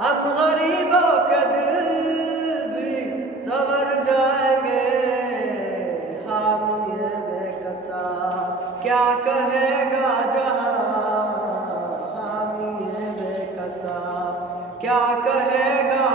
हम गरीबों के दिल भी संवर जाएंगे। हामी बेकसा क्या कहेगा जहां, हामी बेकसा क्या कहेगा